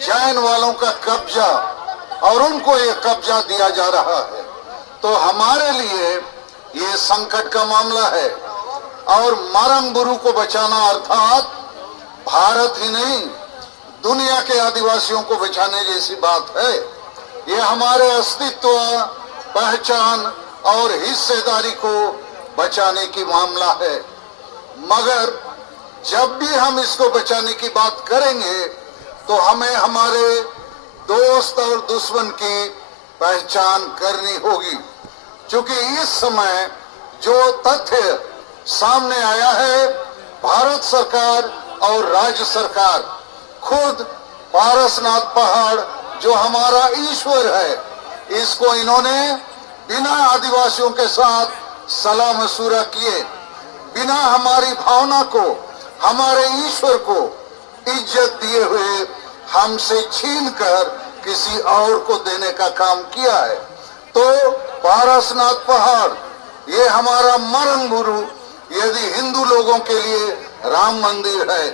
जैन वालों का कब्जा और उनको ये कब्जा दिया जा रहा है। तो हमारे लिए ये संकट का मामला है और मारंगबुरु को बचाना अर्थात भारत ही नहीं दुनिया के आदिवासियों को बचाने जैसी बात है। ये हमारे अस्तित्व, पहचान और हिस्सेदारी को बचाने की मामला है। मगर जब भी हम इसको बचाने की बात करेंगे तो हमें हमारे दोस्त और दुश्मन की पहचान करनी होगी, क्योंकि इस समय जो तथ्य सामने आया है, भारत सरकार और राज्य सरकार खुद पारसनाथ पहाड़ जो हमारा ईश्वर है, इसको इन्होंने बिना आदिवासियों के साथ सलाह मशूरा किए, बिना हमारी भावना को, हमारे ईश्वर को इज्जत दिए हुए हमसे छीनकर किसी और को देने का काम किया है। तो पारसनाथ पहाड़ ये हमारा मारंगबुरु यदि हिंदू लोगों के लिए राम मंदिर है,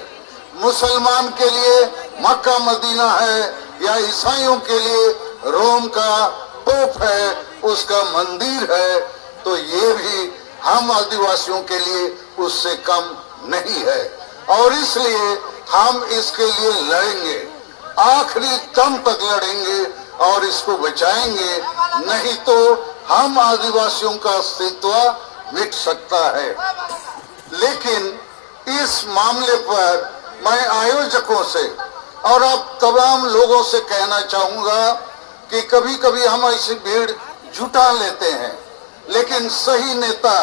मुसलमान के लिए मक्का मदीना है, या ईसाइयों के लिए रोम का पोप है, उसका मंदिर है, तो ये भी हम आदिवासियों के लिए उससे कम नहीं है। और इसलिए हम इसके लिए लड़ेंगे, आखिरी दम तक लड़ेंगे और इसको बचाएंगे, नहीं तो हम आदिवासियों का अस्तित्व मिट सकता है। लेकिन इस मामले पर मैं आयोजकों से और अब तमाम लोगों से कहना चाहूंगा कि कभी कभी हम ऐसी भीड़ जुटा लेते हैं, लेकिन सही नेता,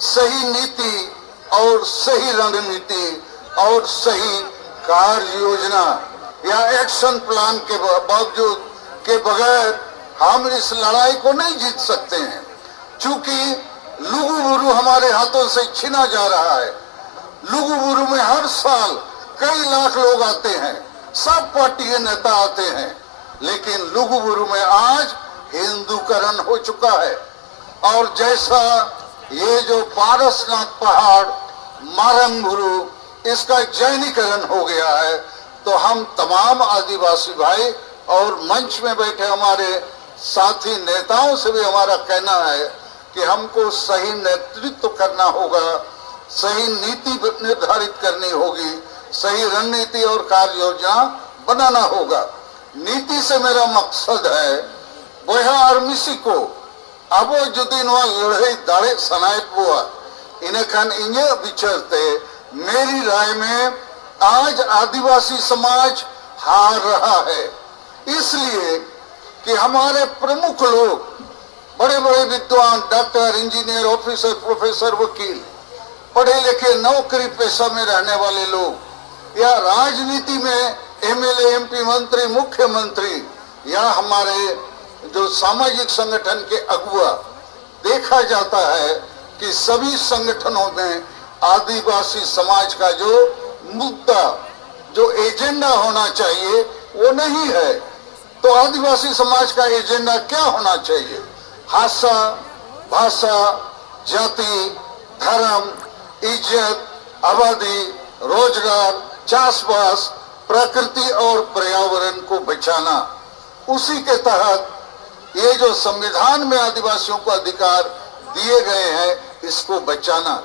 सही नीति और सही रणनीति और सही कार्य योजना या एक्शन प्लान के बावजूद के बगैर हम इस लड़ाई को नहीं जीत सकते हैं, क्योंकि लुगुबुरु हमारे हाथों से छीना जा रहा है। लुगुबुरु में हर साल कई लाख लोग आते हैं, सब पार्टी के नेता आते हैं, लेकिन लुगुबुरु में आज हिंदूकरण हो चुका है। और जैसा ये जो पारसनाथ पहाड़ मारंगबुरु इसका जैनीकरण हो गया है, तो हम तमाम आदिवासी भाई और मंच में बैठे हमारे साथी नेताओं से भी हमारा कहना है कि हमको सही नेतृत्व करना होगा, सही नीति निर्धारित करनी होगी, सही रणनीति और कार्य योजना बनाना होगा। नीति से मेरा मकसद है बोहा आर्मिसी को अब जुदी लड़ाई दाड़े सनायत बुआ इनखान इन्हें विचरते मेरी राय में आज आदिवासी समाज हार रहा है, इसलिए कि हमारे प्रमुख लोग, बड़े बड़े विद्वान, डॉक्टर, इंजीनियर, ऑफिसर, प्रोफेसर, वकील, पढ़े लिखे नौकरी पेशा में रहने वाले लोग, या राजनीति में एमएलए, एमपी, मंत्री, मुख्यमंत्री, या हमारे जो सामाजिक संगठन के अगुआ, देखा जाता है कि सभी संगठनों में आदिवासी समाज का जो मुद्दा, जो एजेंडा होना चाहिए वो नहीं है। तो आदिवासी समाज का एजेंडा क्या होना चाहिए? भाषा, जाति, धर्म, इज्जत, आबादी, रोजगार, चाषबास, प्रकृति और पर्यावरण को बचाना। उसी के तहत ये जो संविधान में आदिवासियों को अधिकार दिए गए हैं, इसको बचाना।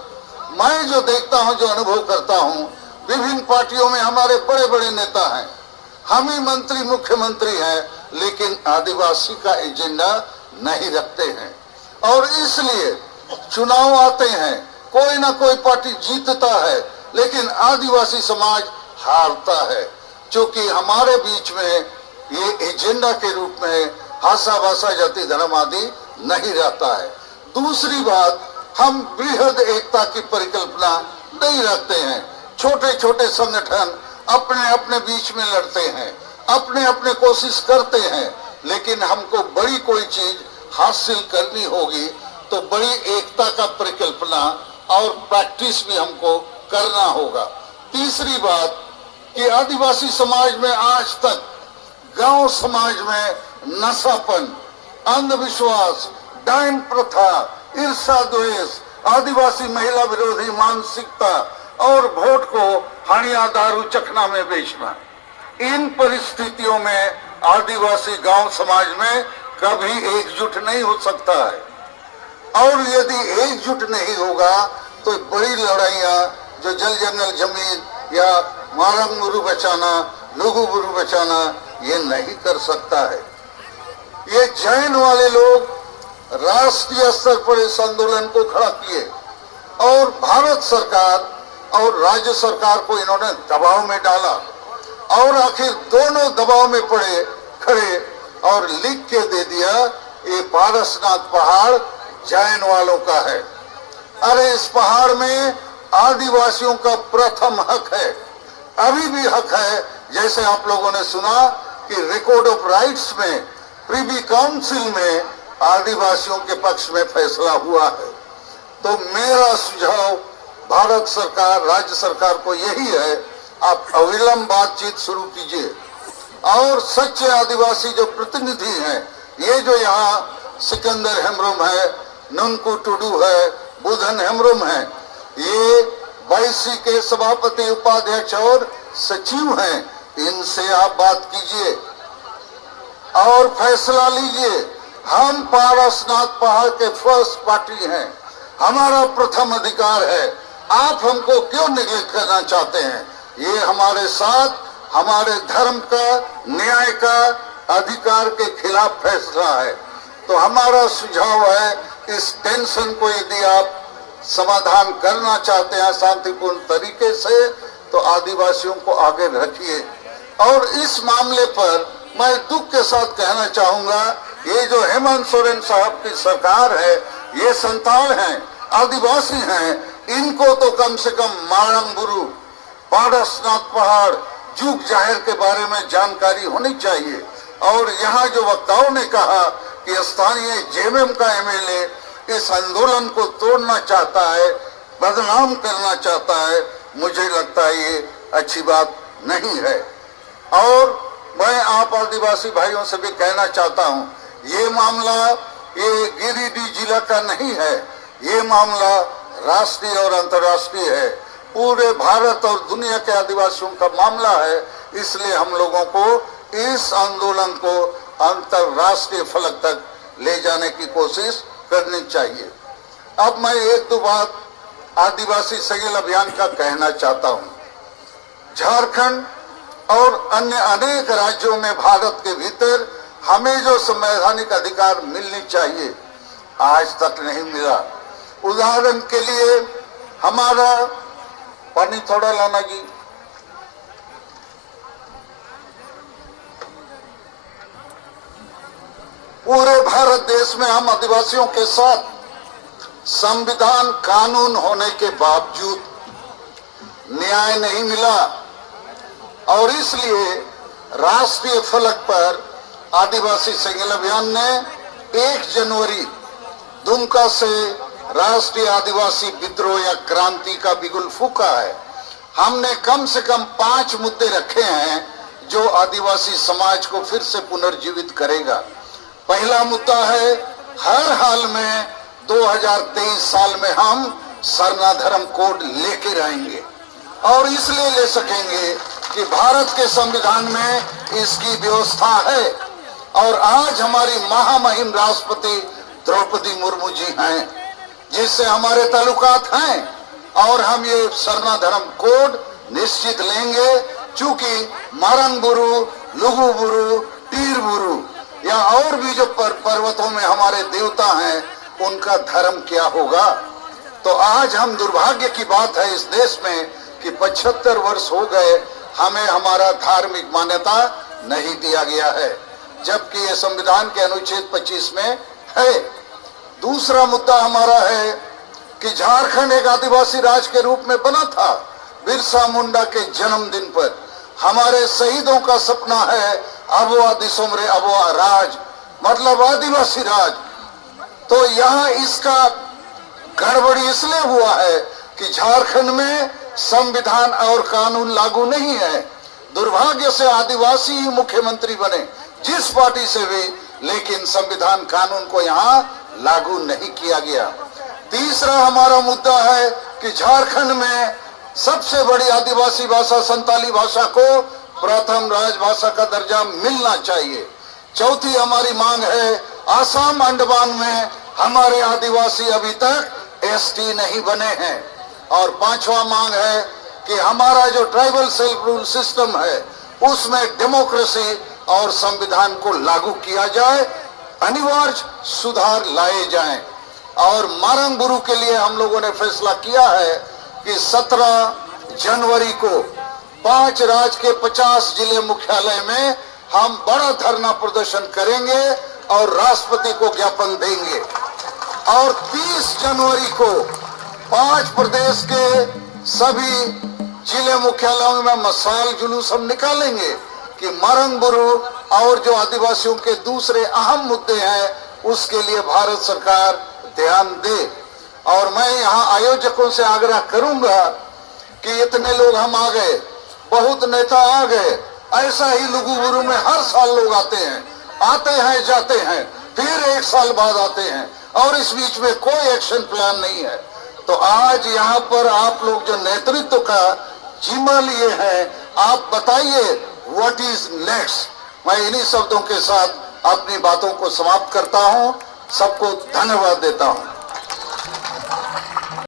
मैं जो देखता हूं, जो अनुभव करता हूं, विभिन्न पार्टियों में हमारे बड़े बड़े नेता हैं, हम ही मंत्री, मुख्यमंत्री हैं, लेकिन आदिवासी का एजेंडा नहीं रखते हैं। और इसलिए चुनाव आते हैं, कोई ना कोई पार्टी जीतता है, लेकिन आदिवासी समाज हारता है, क्योंकि हमारे बीच में ये एजेंडा के रूप में भाषा, जाति, धर्म आदि नहीं रहता है। दूसरी बात, हम बृहद एकता की परिकल्पना नहीं रखते हैं। छोटे छोटे संगठन अपने अपने बीच में लड़ते हैं, अपने अपने कोशिश करते हैं, लेकिन हमको बड़ी कोई चीज हासिल करनी होगी तो बड़ी एकता का परिकल्पना और प्रैक्टिस भी हमको करना होगा। तीसरी बात कि आदिवासी समाज में आज तक, गांव समाज में नशापन, अंधविश्वास, डायन प्रथा, ईर्षा, द्वेष, आदिवासी महिला विरोधी मानसिकता और वोट को हणिया दारू चखना में बेचना, इन परिस्थितियों में आदिवासी गांव समाज में कभी एकजुट नहीं हो सकता है, और यदि एकजुट नहीं होगा तो बड़ी लड़ाइयां जो जल जंगल जमीन या मारंग बुरु बचाना, लघु बुरु बचाना, ये नहीं कर सकता है। ये जैन वाले लोग राष्ट्रीय स्तर पर इस आंदोलन को खड़ा किए और भारत सरकार और राज्य सरकार को इन्होंने दबाव में डाला, और आखिर दोनों दबाव में पड़े खड़े और लिख के दे दिया ये पारसनाथ पहाड़ जैन वालों का है। अरे इस पहाड़ में आदिवासियों का प्रथम हक है, अभी भी हक है। जैसे आप लोगों ने सुना कि रिकॉर्ड ऑफ राइट्स में प्रिवी काउंसिल में आदिवासियों के पक्ष में फैसला हुआ है। तो मेरा सुझाव भारत सरकार, राज्य सरकार को यही है, आप अविलंब बातचीत शुरू कीजिए और सच्चे आदिवासी जो प्रतिनिधि हैं, ये जो यहाँ सिकंदर हेम्ब्रोम है, ननकू टुडू है, बुधन हेम्ब्रोम है, ये वाईसी के सभापति, उपाध्यक्ष और सचिव हैं, इनसे आप बात कीजिए और फैसला लीजिए। हम पारसनाथ पहाड़ के फर्स्ट पार्टी हैं, हमारा प्रथम अधिकार है, आप हमको क्यों निगलेक्ट करना चाहते हैं? ये हमारे साथ हमारे धर्म का, न्याय का, अधिकार के खिलाफ फैसला है। तो हमारा सुझाव है, इस टेंशन को यदि आप समाधान करना चाहते हैं शांतिपूर्ण तरीके से, तो आदिवासियों को आगे रखिए। और इस मामले पर मैं दुख के साथ कहना चाहूंगा, ये जो हेमंत सोरेन साहब की सरकार है, ये संताल हैं, आदिवासी हैं, इनको तो कम से कम मारंग बुरु, पारसनाथ पहाड़, जुग जाहिर के बारे में जानकारी होनी चाहिए। और यहाँ जो वक्ताओं ने कहा कि स्थानीय जेएमएम का एमएलए इस आंदोलन को तोड़ना चाहता है, बदनाम करना चाहता है, मुझे लगता है ये अच्छी बात नहीं है। और मैं आप आदिवासी भाइयों से भी कहना चाहता हूँ, ये मामला ये गिरिडीह जिला का नहीं है, ये मामला राष्ट्रीय और अंतर्राष्ट्रीय है, पूरे भारत और दुनिया के आदिवासियों का मामला है। इसलिए हम लोगों को इस आंदोलन को अंतर्राष्ट्रीय फलक तक ले जाने की कोशिश करनी चाहिए। अब मैं एक दो बात आदिवासी संगील अभियान का कहना चाहता हूँ। झारखंड और अन्य अनेक राज्यों में भारत के भीतर हमें जो संवैधानिक अधिकार मिलनी चाहिए, आज तक नहीं मिला। उदाहरण के लिए हमारा, पानी थोड़ा लाना जी, पूरे भारत देश में हम आदिवासियों के साथ संविधान कानून होने के बावजूद न्याय नहीं मिला, और इसलिए राष्ट्रीय फलक पर आदिवासी संगील अभियान ने 1 जनवरी दुमका से राष्ट्रीय आदिवासी विद्रोह या क्रांति का बिगुल फूका है। हमने कम से कम 5 मुद्दे रखे हैं जो आदिवासी समाज को फिर से पुनर्जीवित करेगा। पहला मुद्दा है, हर हाल में 2023 साल में हम सरना धर्म कोड लेकर आएंगे, और इसलिए ले सकेंगे कि भारत के संविधान में इसकी व्यवस्था है। और आज हमारी महामहिम राष्ट्रपति द्रौपदी मुर्मू जी हैं, जिससे हमारे ताल्लुकात हैं, और हम ये सरना धर्म कोड निश्चित लेंगे। चूंकि मारंग बुरु, लघु बुरु, टीर बुरु या और भी जो पर्वतों में हमारे देवता हैं, उनका धर्म क्या होगा। तो आज हम, दुर्भाग्य की बात है इस देश में कि 75 वर्ष हो गए हमें हमारा धार्मिक मान्यता नहीं दिया गया है, जबकि ये संविधान के अनुच्छेद 25 में है। दूसरा मुद्दा हमारा है कि झारखंड एक आदिवासी राज्य के रूप में बना था बिरसा मुंडा के जन्मदिन पर। हमारे शहीदों का सपना है अबुआ दिसोमरे अबुआ राज, मतलब आदिवासी राज। तो यहाँ इसका गड़बड़ी इसलिए हुआ है कि झारखंड में संविधान और कानून लागू नहीं है। दुर्भाग्य से आदिवासी ही मुख्यमंत्री बने, जिस पार्टी से भी, लेकिन संविधान कानून को यहाँ लागू नहीं किया गया। तीसरा हमारा मुद्दा है कि झारखंड में सबसे बड़ी आदिवासी भाषा संताली भाषा को प्रथम राजभाषा का दर्जा मिलना चाहिए। चौथी हमारी मांग है, असम अंडमान में हमारे आदिवासी अभी तक एसटी नहीं बने हैं। और पांचवा मांग है कि हमारा जो ट्राइबल सेल्फ रूल सिस्टम है उसमें डेमोक्रेसी और संविधान को लागू किया जाए, अनिवार्य सुधार लाए जाएं। और मारंग बुरू के लिए हम लोगों ने फैसला किया है कि 17 जनवरी को 5 राज्य के 50 जिले मुख्यालय में हम बड़ा धरना प्रदर्शन करेंगे और राष्ट्रपति को ज्ञापन देंगे। और 30 जनवरी को 5 प्रदेश के सभी जिले मुख्यालयों में मशाल जुलूस हम निकालेंगे कि मारंग बुरू और जो आदिवासियों के दूसरे अहम मुद्दे हैं उसके लिए भारत सरकार ध्यान दे। और मैं यहाँ आयोजकों से आग्रह करूंगा कि इतने लोग हम आ गए, बहुत नेता आ गए, ऐसा ही लुगु बुरू में हर साल लोग आते हैं जाते हैं, फिर 1 साल बाद आते हैं और इस बीच में कोई एक्शन प्लान नहीं है। तो आज यहाँ पर आप लोग जो नेतृत्व का जिम्मा लिए हैं, आप बताइए व्हाट इज नेक्स्ट। मैं इन्हीं शब्दों के साथ अपनी बातों को समाप्त करता हूँ। सबको धन्यवाद देता हूँ।